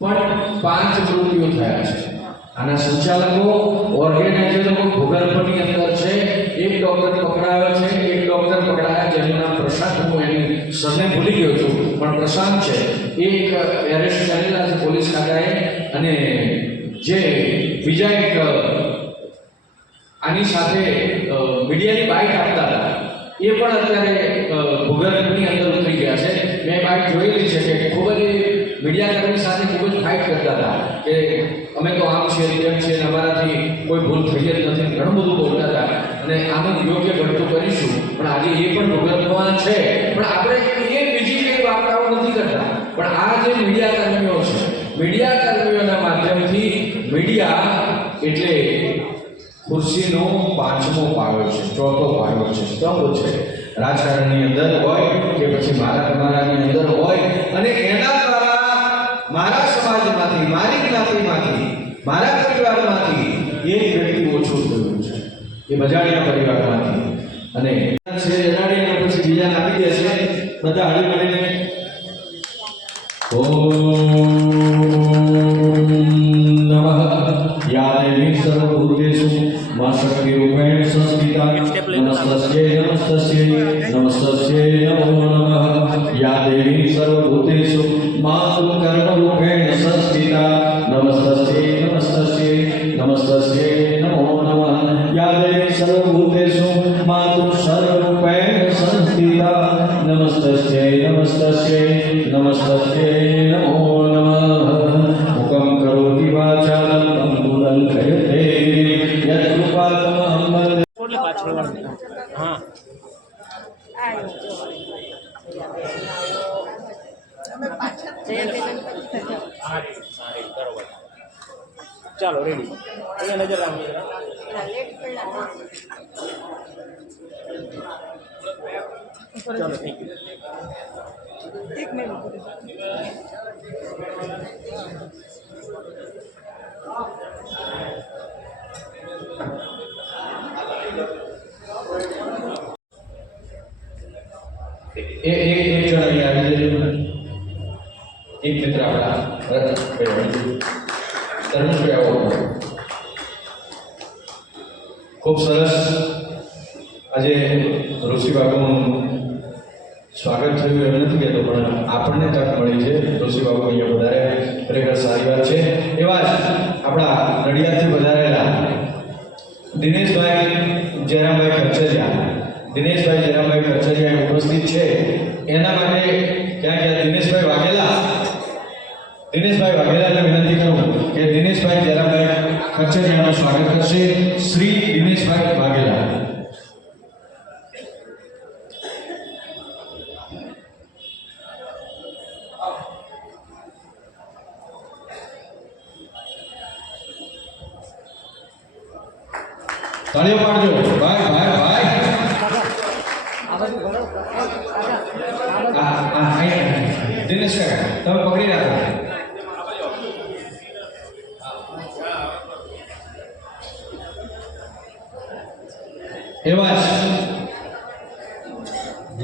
પણ 5 મૃત્યુ થયા છે. આના સંચાલકો ઓર્ગેનાઇઝરો ભૂગર્ભની અંદર છે. એક ડોક્ટર પકડાયો છે, એક ડોક્ટર પકડાયા જેનું નામ પ્રશાંત, હું એની સરને ભૂલી ગયો છું, પણ પ્રશાંત છે. એક એરેસ્ટ કરેલા છે પોલીસ ખાતાએ, અને જે બીજા એક આની સાથે મીડિયાની બાઇટ આપતા હતા એ પણ અત્યારે ભૂગર્ભની અંદર ઉતરી ગયા છે. મેં બાઇટ જોયેલી છે કે ખૂબ જ મીડિયાકર્મી સાથે ખૂબ જ ફાઇટ કરતા હતા કે અમે તો આમ છીએ તેમ છીએ અને અમારાથી કોઈ ભૂલ થઈ જ નથી, ઘણું બધું બોલતા હતા અને આનું યોગ્ય ઘટતું કરીશું. પણ આજે એ પણ ભૂગર્ભમાં છે, પણ આપણે એ બીજી કંઈ વાર્તાઓ નથી કરતા. પણ આ જે મીડિયાકર્મીઓ છે, મીડિયાકર્મીઓના માધ્યમથી મીડિયા એટલે ખુરશીનો 5મો પાયો છે, 4થો પાયો છે, સ્તંભ છે. રાજકારણની અંદર હોય કે પછી મારા તમારાની અંદર હોય, અને એના દ્વારા મારા સમાજમાંથી, મારી જ્ઞાતિમાંથી, મારા પરિવારમાંથી એક વ્યક્તિ ઓછું થયું છે, એ બજાડિયા પરિવારમાંથી. અને છે જણાડીને પછી બીજાને આપી દે છે. બધા હળી મળીને સર્વભૂતેષુ મા શક્તિરૂપેણ સંસ્થિતા નમસ્તસ્યૈ નમસ્તસ્યૈ નમસ્તસ્યૈ નમો નમઃ. યા દેવી સર્વભૂતેષુ માતુ કર્મરૂપેણ સંસ્થિતા નમસ્તસ્યૈ નમસ્તસ્યૈ નમસ્તસ્યૈ નમો નમઃ. યા દેવી સર્વભૂતેષુ માતુ સર્વરૂપેણ સંસ્થિતા નમસ્તસ્યૈ નમસ્તસ્યૈ નમસ્તસ્યૈ નમો નમઃ. હુકમ કરોતિ વાચાલં અંબુદં કયતે યત્કૃપાતમહં વંદે. હા ચાલો રેડી. અહીંયા નજર રાખજો. ચાલો થેન્ક યુ. એક મિનિટ. એક જણ અહીંયા આવી જજો. એક મિત્ર આપણા તરુણભાઈ આવો. ખૂબ સરસ આજે ઋષિ બાબુનું સ્વાગત થયું એમ નથી કહેતો, પણ આપણને તક મળી છે. ઋષિ બાબુ અહીંયા વધારે ખરેખર સારી વાત છે. એવા જ આપણા નડિયાદથી વધારેલા દિનેશભાઈ જયરામભાઈ ખચરિયા, દિનેશભાઈ જયરામભાઈ ખચરિયા ઉપસ્થિત છે. એના માટે ક્યાં દિનેશભાઈ વાઘેલાને વિનંતી કરું કે દિનેશભાઈ જયરામભાઈ ખચરિયાનું સ્વાગત કરશે. શ્રી દિનેશભાઈ વાઘેલા. તાળીઓ પાડજો ભાઈ ભાઈ ભાઈ. દિનેશભાઈ તમે પકડી રાખો. એવા જ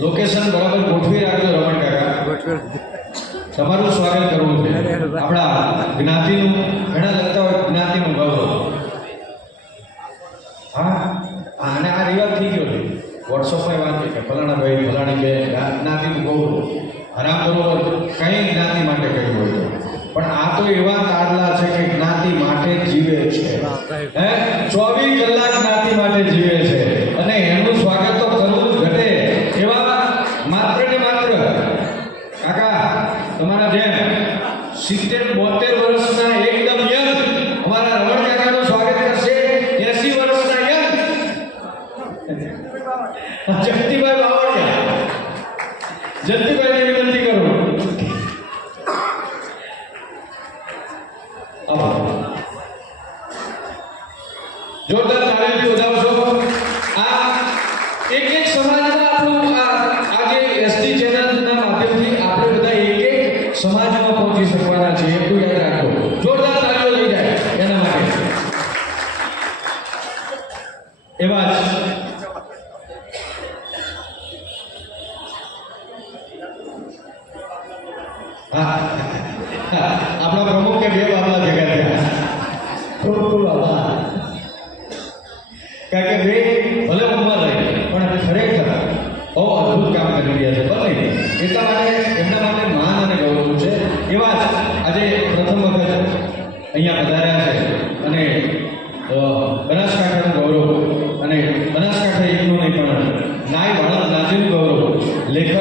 લોકેશન બરાબર ગોઠવી રાખજો રમણ કાકા. તમારું સ્વાગત કરવું છે. આપણા જ્ઞાતિનું ઘણા લગતા હોય જ્ઞાતિનું ગૌરવ. હા અને આ રિવાજ થઈ ગયો છે. વોટ્સઅપમાં વાત છે કે ફલાણા ભાઈ ફલાણી બે જ્ઞાતિનું ગૌરવ હરામ બરોબર કઈ જ્ઞાતિ માટે કહ્યું હોય, પણ આ તો એવા તારલા છે કે જ્ઞાતિ માટે જીવે છે. 24 કલાક જ્ઞાતિ માટે જીવે છે, અને એમનું સ્વાગત તો કરવું જ ઘટે. એવા માત્ર ને માત્ર કાકા તમારા જેમ 70-72 વર્ષના એકદમ યંગ અમારા રમણ કાકાનું સ્વાગત કરશે. 80 વર્ષના યંગ જગતીભાઈ બાવળિયા. જગતીભાઈને વિનંતી કરું. જોરદાર તાળીઓથી વધાવશો. આ એક એક સમાજમાં આપણું આજે એસટી ચેનલના માધ્યમથી આપણે બધા એક એક સમાજમાં પહોંચી શકવાના છે. એટલું યાદ રાખો. જોરદાર તાળીઓ લઈ જાય એના માટે. એવા જ હા આપણા પ્રમુખ કે બે બાબલા ભેગા થયા. ખૂબ ખૂબ આભાર. કારણ કે બે ભલે ઉંમર રહી પણ ખરેખર બહુ અદ્ભુત કામ કરી રહ્યા છે. ભલે એટલા માટે એમના માટે માન અને ગૌરવ છે. એવા જ આજે પ્રથમ વખત અહીંયા પધાર્યા છે અને બનાસકાંઠાનું ગૌરવ અને બનાસકાંઠા એકનું નહીં પણ નાય વાળા નાજીનું ગૌરવ લેખક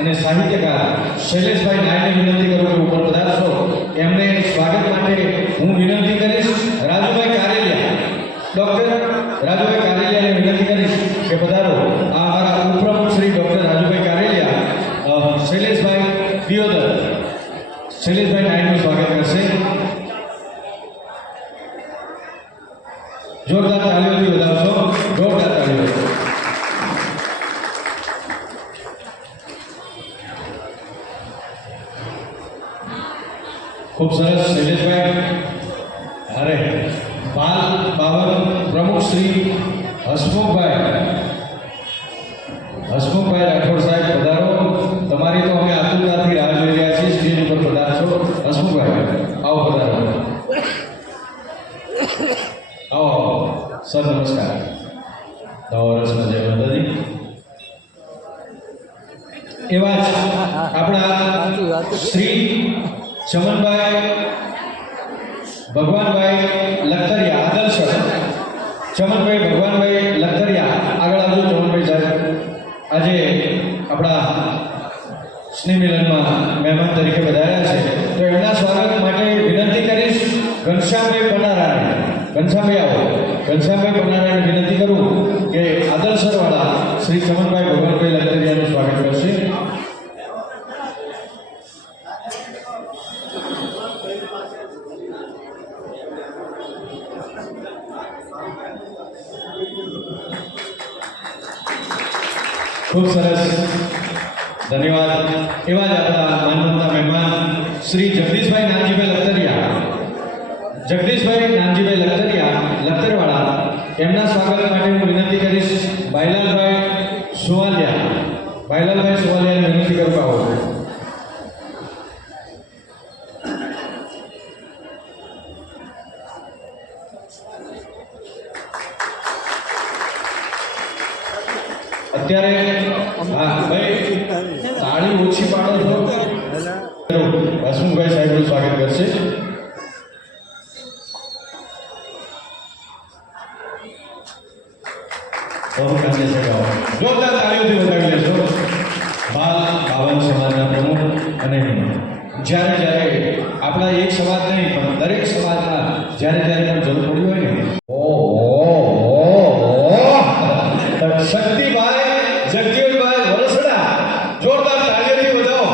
અને સાહિત્યકાર શૈલેષભાઈ નાયને વિનંતી કરું કે ઉપર પધારશો. એમને સ્વાગત માટે હું વિનંતી કરીશ રાજુભાઈ કારેલિયા, ડૉક્ટર રાજુભાઈ કારેલિયાને વિનંતી કરીશ કે પધારો. આ અમારા ઉપપ્રમુખ શ્રી ડૉક્ટર રાજુભાઈ કારેલિયા શૈલેષભાઈ દિયોદર શૈલેષભાઈ નાયકનું સ્વાગત કરશે. જોરદાર તાળીઓથી વધાવશો. જોરદાર તાળીઓ. ખૂબ સરસ શૈલેષભાઈ. અરે બાલ બાવન પ્રમુખ શ્રી હસમુખભાઈ રાઠોડ સાહેબ પધારો. તમારી તો અમે આતુરતાથી રાહ જોઈ રહ્યા છીએ. સ્ટેજ ઉપર પધારશો. હસમુખભાઈ આવો પધારો. આવો સર નમસ્કાર. નવા વર્ષના જય માતાજી. એવા જ આપણા શ્રી ચમનભાઈ ભગવાનભાઈ લખતરિયા આદર્શ ચમનભાઈ ભગવાનભાઈ લખતરિયા આગળ આવજો. ચમનભાઈ સાહેબ આજે આપણા સ્નેહ મિલનમાં મહેમાન તરીકે વધાર્યા છે તો એમના સ્વાગત માટે વિનંતી કરીશ ઘનશ્યામભાઈ પનારાને. ઘનશ્યામભાઈ આવો. ઘનશ્યામભાઈ પનારાને વિનંતી કરું કે આદર્શવાળા શ્રી ચમનભાઈ ભગવાનભાઈ લખતરિયાનું સ્વાગત કરશે. ખૂબ સરસ. ધન્યવાદ. એવા જ આપણા માનવતા મહેમાન શ્રી જગદીશભાઈ નાનજીભાઈ લખતરિયા લખતરવાળા એમના સ્વાગત માટે હું વિનંતી કરીશ ભાઈલાલભાઈ સુવાલિયાને વિનંતી કરું આવો. અત્યારે હા ભાઈ તાળી ઓછી પાડો છો. હસમુખભાઈ સાહેબનું સ્વાગત કરશે. જોરદાર તાળીઓથી વધાવી લેશો. બાવન સમાજના પ્રમુખ અને જ્યારે આપણા એક સમાજ નહીં પણ દરેક સમાજના જ્યારે પણ જરૂર પડી હોય ને શક્તિભાઈ જગજીવનભાઈ વરસડા જોરદાર તાળીઓથી વધાવો.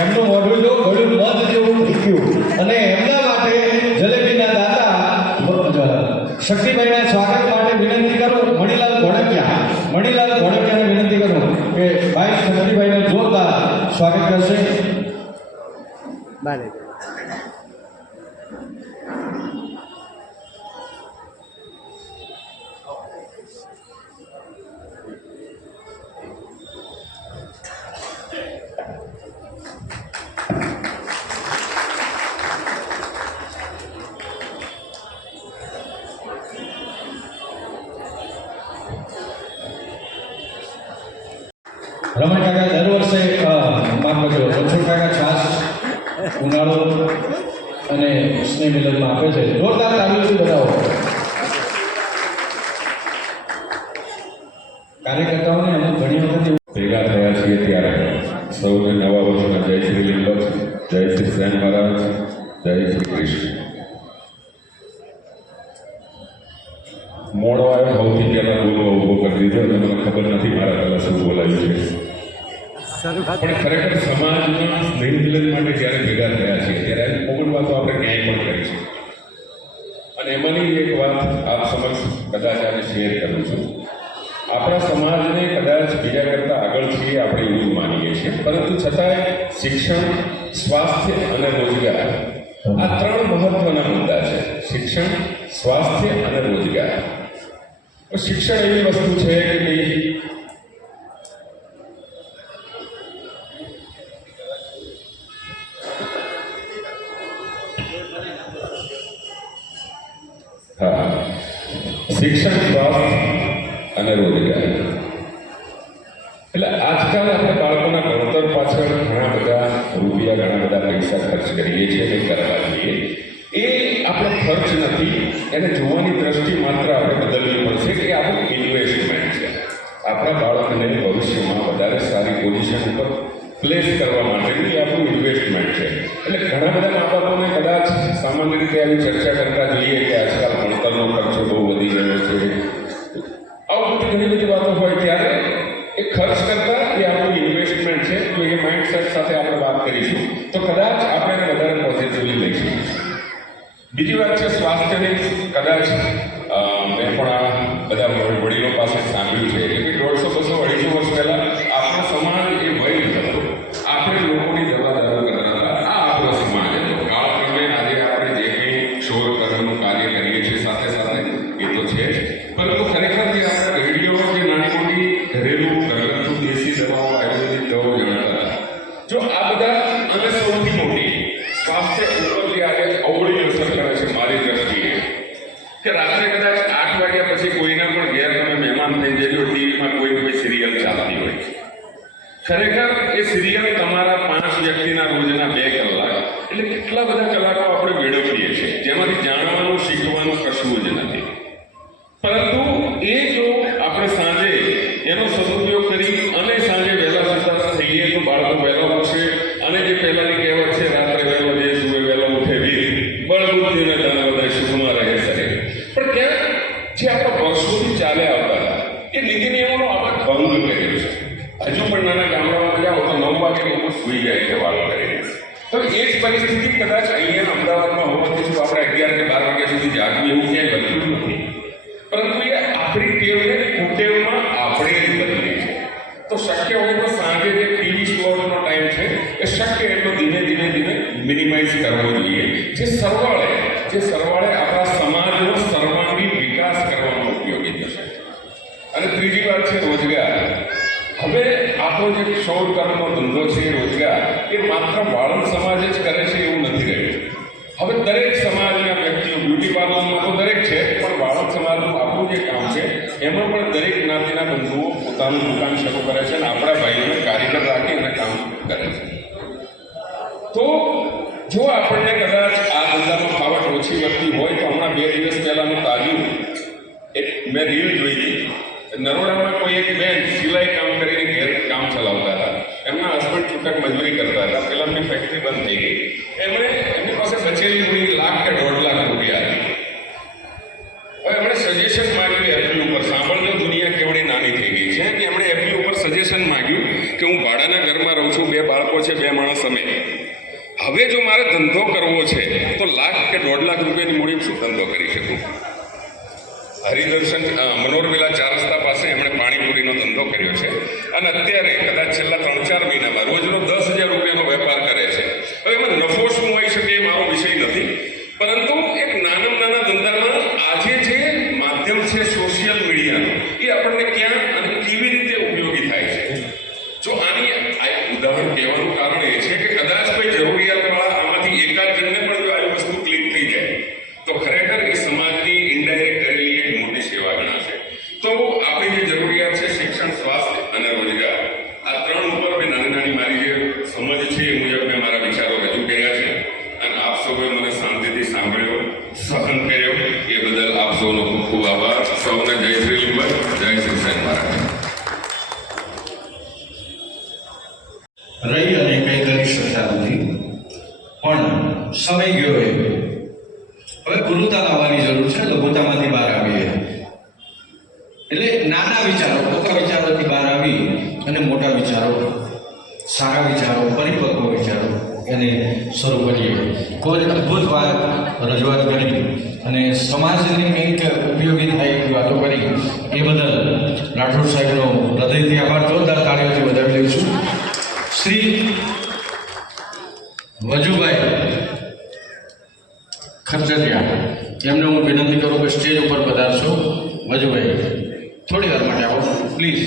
એમનું મોઢું જો ગળું મધ જેવું થઈ ગયું અને એમના માટે જલેબીના દાતા શક્તિભાઈના સ્વાગત માટે વિનંતી કરું મણીલાલ ઘોડકિયાને વિનંતી કરું કે ભાઈ શક્તિભાઈનું જોરદાર સ્વાગત કરશે. રમણ કાકા દર વર્ષે માફ કરજો રણછોડ કાકા છાસ ઉનાળો અને સ્નેહ મિલનમાં આપે છે. જોરદાર તાળીઓથી બતાવો. કાર્યકર્તાઓને અમુક ઘણી વખત ભેગા થયા છીએ ત્યારે સૌને નવા વર્ષના જય શ્રી લિંગમ, જય શ્રી સેન મહારાજ, જય શ્રી કૃષ્ણ. મોડો આવ્યો સૌથી પહેલા બોલવા ઊભો કરી દીધો અને મને ખબર નથી મારા પહેલાં શું બોલાયું છે. પણ ખરેખર સમાજમાં સ્નેહ મિલન માટે જ્યારે ભેગા થયા છીએ ત્યારે કોમન વાતો આપણે ક્યાંય પણ કરી છે અને એમાંની એક વાત આપ સમક્ષ કદાચ આજે શેર કરું છું. આપણા સમાજને કદાચ બીજા કરતાં આગળ છીએ આપણે એવું જ માનીએ છીએ, પરંતુ છતાંય શિક્ષણ, સ્વાસ્થ્ય અને રોજગાર આ ત્રણ મહત્વના મુદ્દા છે. શિક્ષણ, સ્વાસ્થ્ય અને રોજગાર. શિક્ષણ એવી વસ્તુ છે કે ભાઈ શિક્ષણ, સ્વાસ્થ્ય અને રોજગાર. એટલે આજકાલ આપણે બાળકોના ભણતર પાછળ ઘણા બધા રૂપિયા, ઘણા બધા પૈસા ખર્ચ કરીએ છીએ અને કરવા જોઈએ. એ આપણો ખર્ચ નથી, એને જોવાની દ્રષ્ટિ માત્ર આપણે બદલવી પડશે કે આપણું ઇન્વેસ્ટમેન્ટ છે. આપણા બાળકને ભવિષ્યમાં વધારે સારી પોઝિશન ઉપર પ્લેસ કરવા માટેનું એ આપણું ઇન્વેસ્ટમેન્ટ છે. એટલે ઘણા બધા મા બાપોને કદાચ સામાન્ય રીતે આવી ચર્ચા કરતા જોઈએ કે આજકાલ ભણતરનો ખર્ચો બહુ વધી ગયો છે, આવું બધી ઘણી બધી વાતો હોય ત્યારે એ ખર્ચ કરતા એ આપણું ઇન્વેસ્ટમેન્ટ છે. તો એ માઇન્ડસેટ સાથે આપણે વાત કરીશું તો કદાચ આપણે એને વધારે પોઝિટિવલી લઈશું. બીજી વાત છે સ્વાસ્થ્યની. કદાચ મેં પણ આ બધા વડીલો પાસે સાંભળ્યું છે કે 150, 200, 250 વર્ષ પહેલાં આપણો સમાજ એ વય હતો, આપણે લોકોની દવા દારૂ કરતા હતા. આ આપણો સમાજ હતો. કાળક્રમે આજે આપણે જે કંઈ ક્ષૌરકર્મનું કાર્ય કરીએ છીએ સાથે સાથે એ તો છે જ, પરંતુ ખરેખર જે આપણે રેડિયો જે નાની મોટી ઘરેલું ઘરગથ્થુ દેશી દવાઓ, આયુર્વેદિક દવાઓ જાણતા હતા, જો આ બધા અને સૌથી મોટી સ્વાસ્થ્ય ઉપર જે આજે અવળી અસર કરે છે મારી દ્રષ્ટિએ, કે રાત્રે કદાચ 8 વાગ્યા પછી કોઈના પણ ઘેર તમે મહેમાન થઈ જજો, ટીવીમાં કોઈ સિરિયલ ચાલતી હોય છે. ખરેખર એ સિરિયલ તમારા 5 વ્યક્તિના રોજના 2 કલાક, એટલે કેટલા બધા કલાકો આપણે વેડફીએ છીએ જેમાંથી જાણવાનું, શીખવાનું કશું જ નથી. પરંતુ એ જો આપણે સાંજે એનો સદુપયોગ કરી અને સાંજે વહેલા સુતા થઈએ તો બાળકો વહેલા ઉઠશે. અને જે પહેલાની કહેવત છે, રાત્રે વહેલો જે સુવે વહેલો ઉઠે વીર, બળબુદ્ધિને ધન વધે સુખમાં રહે શરીર. પણ ક્યાં જે આપણા વર્ષોથી ચાલે આવતા હતા એ નીતિ નિયમોનો આપણે ભંગ કર્યો છે. હજુ પણ નાના ગામડામાં જાઓ તો 9 વાગે લોકો સૂઈ જાય છે વાળો કરીને. હવે એ જ પરિસ્થિતિ કદાચ અહીંયા અમદાવાદમાં હોવાથી શું આપણે 11 કે 12 વાગ્યા સુધી જાગવું એવું ક્યાંય બદલ્યું નથી, પરંતુ એ આપણી ટેવને કુટેવમાં આપણે જ બદલી છે. તો શક્ય હોય તો સાંજે જે ટીવી સ્લોટનો ટાઈમ છે એ શક્ય એટલો ધીમે ધીમે મિનિમાઇઝ કરવો જોઈએ, જે સરવાળે આપણા સમાજનો સર્વાંગી વિકાસ કરવામાં ઉપયોગી થશે. અને ત્રીજી વાત છે રોજગાર. હવે આપણો જે ક્ષૌરકર્મનો ધંધો છે, રોજગાર, એ માત્ર વાળંદ સમાજ જ કરે છે એવું નથી રહ્યું. હવે દરેક સમાજના વ્યક્તિઓ, બ્યુટી પાર્લરમાં તો દરેક છે, પણ વાળંદ સમાજનું આપણું જે કામ છે એમાં પણ દરેક જ્ઞાતિના બંધુઓ પોતાનું દુકાન શરૂ કરે છે અને આપણા ભાઈઓને કારીગર રાખી અને કામ કરે છે. તો જો આપણને કદાચ આ ધંધામાં ફાવટ ઓછી વધતી હોય તો હમણાં 2 દિવસ પહેલાંનું તાજું મેં રીલ જોઈ હતી. નરોડામાં કોઈ એક બેન સિલાઈ કામ કરીને ઘેર કામ ચલાવતા હતા. એમના હસબન્ડ છૂટક મજૂરી કરતા હતા. પેલા એમની ફેક્ટરી બંધ થઈ ગઈ. એમની પાસે બચેલી મૂડી લાખ કે 1.5 લાખ રૂપિયા હતી. હવે એમણે સજેશન માંગ્યું એફબી ઉપર. સાંભળજો દુનિયા કેવડી નાની થઈ ગઈ છે કે એમણે એફબી ઉપર સજેશન માંગ્યું કે હું ભાડાના ઘરમાં રહું છું, 2 બાળકો છે, 2 માણસ અમે. હવે જો મારે ધંધો કરવો છે તો લાખ કે 1.5 લાખ રૂપિયાની મૂડી શું ધંધો કરી શકું? હરિદર્શન મનોરવિલા 4 રસ્તા પાસે એમણે પાણીપુરીનો ધંધો કર્યો છે અને અત્યારે કદાચ છેલ્લા 3-4 મહિનામાં રોજનો 10,000 રૂપિયાનો વેપાર કરે છે. હવે એમાં નફો શું હોઈ શકે એ મારો વિષય નથી, પરંતુ એક નાના ધંધામાં આજે જે માધ્યમ છે સોશિયલ મીડિયાનું, એ આપણને ક્યાં અને કેવી રીતે ઉપયોગી થાય છે. જો આની ઉદાહરણ કહેવાનું કારણ એ છે કે કદાચ કોઈ જરૂરિયાતવાળા આમાંથી એકાદ જણને પણ જો આવી વસ્તુ ક્લિક થઈ જાય તો ખરેખર એ સમાજની ઇનડાયરેક્ટ કરેલી એક મોટી સેવા ગણાશે. તો આપણી જે જરૂરિયાત છે શિક્ષણ, સ્વાસ્થ્ય અને રોજગાર, આ 3 ઉપર મેં નાની મારી જે સમજ છે એ મુજબ મેં મારા વિચારો રજૂ કર્યા છે અને આપ સૌએ મને શાંતિથી સાંભળ્યો, સહન કર્યો, એ બદલ આપ સૌનો ખૂબ ખૂબ આભાર. સૌને જય શ્રી લીંબર, જય શ્રી સાહેબ મહારાજ. રહી અને કંઈ કરી શકતા નથી, પણ સમય ગયો એ હવે ગુરુતા લાવવાની જરૂર છે. લઘુતામાંથી બહાર આવીએ એટલે નાના વિચારો, ટૂંકા વિચારોથી બહાર આવી અને મોટા વિચારો, સારા વિચારો, પરિપક્વ વિચારો એને શરૂ કરીએ. કોઈ અદ્ભુત વાત રજૂઆત કરી અને સમાજને કંઈક ઉપયોગી થાય એવી વાતો કરી એ બદલ રાઠોડ સાહેબનો હૃદયથી આભાર. જોરદાર તાળીઓથી વધાવી લઈશું. શ્રી વજુભાઈ ખરચરિયા, એમને હું વિનંતી કરું કે સ્ટેજ ઉપર પધારશો. વજુભાઈ થોડી વાર માટે આવો પ્લીઝ.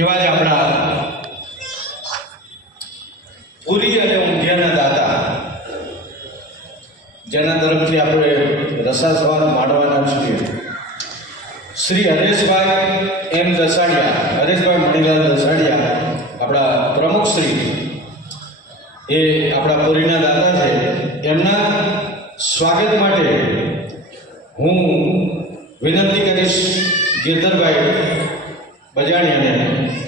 એવા જ આપણા પુરી અને ઊંધિયાના દાદા રસાસ્વાદ માણવાના છીએ. શ્રી હરેશભાઈ એમ દસાડિયા, હરેશભાઈ મણીલાલ દસાડિયા, આપણા પ્રમુખ શ્રી, એ આપણા પુરીના દાદા છે. એમના સ્વાગત માટે હું વિનંતી કરીશ ગિરધરભાઈ બજાણિયાને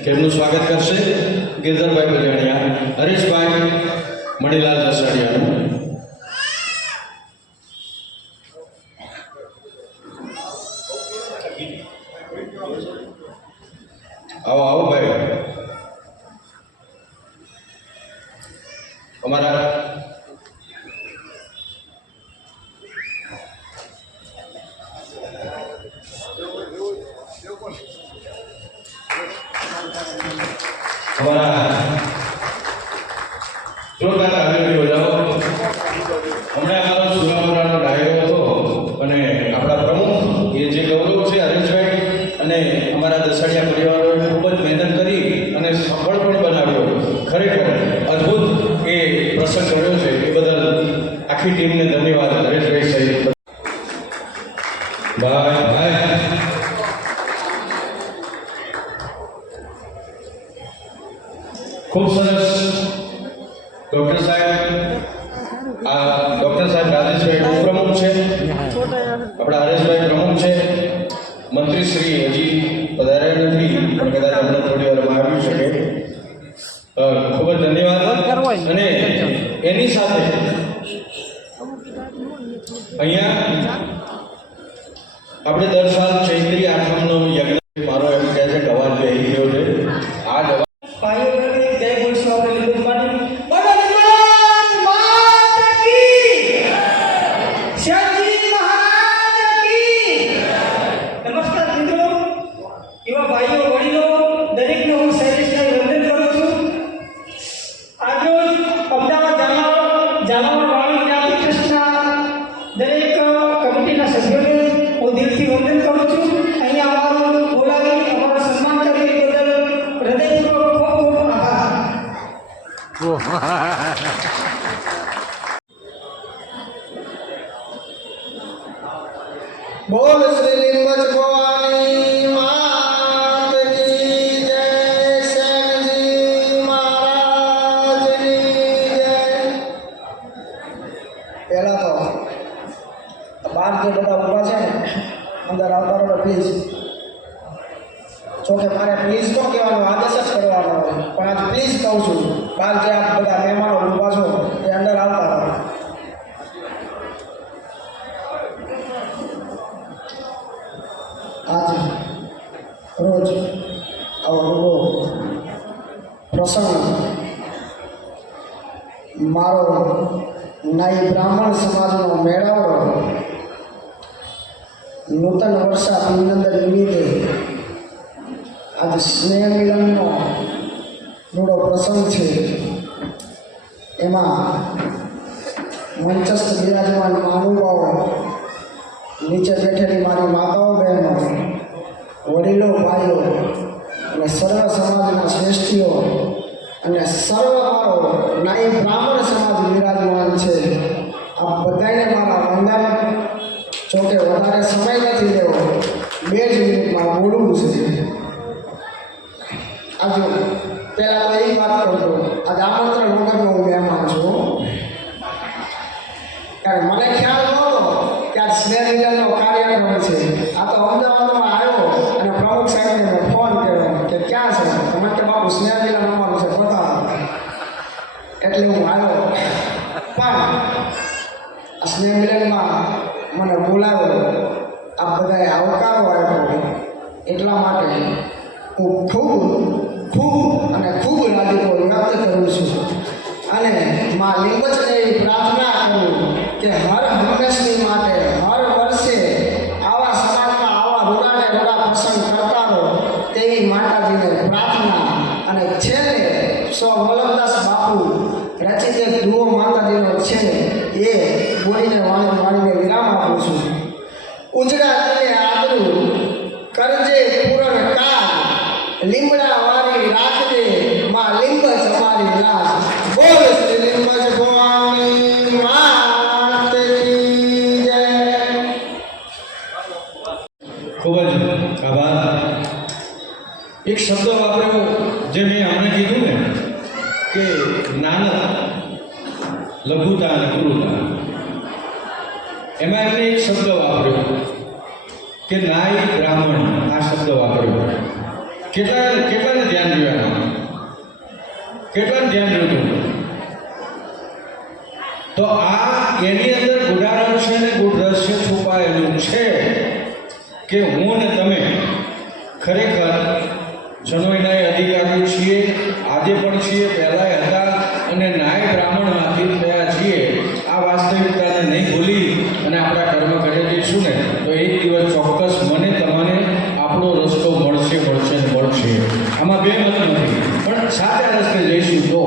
કે એમનું સ્વાગત કરશે. ગિરધરભાઈ બજાણિયા, હરેશભાઈ મણીલાલ દસાડિયાનું. આવો આવો ભાઈ. અમારા જોરદાર તાળીઓ બજાવો. હમણાં અમારો સુરાપુરાનો ડાયરો હતો અને આપણા પ્રમુખ એ જે ગૌરવ છે હરેશભાઈ અને અમારા દસાડિયા પરિવારોએ ખૂબ જ મહેનત કરી અને સફળ પણ બનાવ્યો. ખરેખર અદ્ભુત એ પ્રસંગ કર્યો છે. એ બદલ આખી ટીમને ધન્યવાદ હરેશભાઈ સહિત. ભાઈ ભાઈ ખૂબ સરસ. ડૉક્ટર સાહેબ, આ ડૉક્ટર સાહેબ રાજેશભાઈ ઉપપ્રમુખ છે, આપણા હરેશભાઈ પ્રમુખ છે. મંત્રીશ્રી હજી પધાર્યા નથી, પણ કદાચ અમને થોડી વારમાં આવી શકે. ખૂબ જ ધન્યવાદ. અને એની સાથે અહીંયા આપણે દર સાલ ચૈત્રી આઠમનો યજ્ઞ, મારો એમ કહે છે કે અવાજ બેસી ગયો છે. આ જ ભાઈઓ બહેનો, જય બોલશો આપણે લીધું માટે એવા ભાઈઓ વડીલો દરેકને હું શૈલેષભાઈ વંદન કરું છું. આજરોજ અમદાવાદ ઝાલાવાડ વાણી જ્ઞાતિ ટ્રસ્ટના દરેક કમિટીના સભ્યોને હું દિલથી વંદન કરું છું. અહીંયા અમારું બોલાવી અમારું સન્માન કરી એ બદલ હૃદયપૂર્વક ખૂબ ખૂબ આભાર. બોલ શ્રી લીંબજ ભવાની માત કી જય, સેનજી મહારાજની જય. પહેલા તો બાર જે બધા ઊભા છે ને અંદર આવતા રહો પ્લીઝ. જોકે મારે પ્લીઝ તો કહેવાનો આદેશ જ કરવાનો હોય, પણ આજ પ્લીઝ કહું છું. બાર જે આ બધા મહેમાનો ઊભા છો એ અંદર આવતા રહો. આજ રોજ આવો પ્રસંગ મારો નાઈ બ્રાહ્મણ સમાજનો મેળાવડો નૂતન વર્ષા અભિનંદન નિમિત્તે આજ સ્નેહ મિલનનો રૂડો પ્રસંગ છે. એમાં મંચસ્થ બિરાજમાન મહાનુભાવો, નીચે બેઠેલી મારી માતાઓ બહેનો, વડીલો ભાઈઓ અને સર્વ સમાજના શ્રેષ્ઠીઓ અને સર્વ મારો નાઈ બ્રાહ્મણ સમાજ વિરાજમાન છે. આ બધાને મારા વંદન. જોકે વધારે સમય નથી લેવો, 2 જ મિનિટમાં બોલવું છે. આજે પહેલાં તો એ વાત કરતો, આજે આમંત્રણ વગરનો હું મહેમાન છું. કારણ મને ખ્યાલ નહોતો કે આ સ્નેહ મિલનનો કાર્યક્રમ છે. આ તો અમદાવાદમાં આવ્યો અને પ્રમુખ સાહેબને મેં ફોન કર્યો કે ક્યાં છે. તો મને કે બાપુ સ્નેહ મિલન અમારું છે, બતાવો. એટલે હું આવ્યો. પણ આ સ્નેહ મિલનમાં મને બોલાવ્યો, આ બધાએ આવકારો આપ્યો, એટલા માટે હું ખૂબ અને ખૂબ રાજીપો વ્યક્ત કરું છું. અને માં લીંબચને એવી પ્રાર્થના કરું કે હર હંમેશની માટે હર વર્ષે આવા સમાજમાં આવા રૂડા પ્રસંગ કરતા રહો તેવી માતાજીને પ્રાર્થના. અને છેલ્લે વલ્લભદાસ બાપુ રચિત એક દુઓ માતાજીનો છે એ બોલીને વાણીને વિરામ આપું છું. ઉજળા તને આદરું કરજે પૂરણ કાળ, લીમડા વાળી રાખજે માં લીંબચ અમારી લાજ. બોલ શ્રી લીંબચ ભવાની માત કી જય. ખૂબ જ આભાર. એક શબ્દ વાપર્યો જે મેં હમણાં કીધું ને કે નાનક, લઘુતા અને ક્રૂરતા. એમાં એમણે એક શબ્દ વાપર્યો કે નાય બ્રાહ્મણ. આ શબ્દ વાપર્યો. કેટલાને ધ્યાન રહ્યું આમાં? કેટલાને ધ્યાન રહ્યું? તો આ એની અંદર ગુઢારણ છે ને ગુઢ રહસ્ય છુપાયેલું છે કે હું ને તમે ખરેખર જનોઈના અધિકારીઓ છીએ, આજે પણ છીએ, પહેલાંય હતા અને નાય બ્રાહ્મણમાંથી થયા છીએ. આ વાસ્તવિકતાને નહીં ભૂલી અને આપણા કર્મ કરી દઈશું ને તો એક દિવસ ચોક્કસ મને તમને આપણો રસ્તો મળશે. આમાં બે મત નથી, પણ સાચા રસ્તે જઈશું તો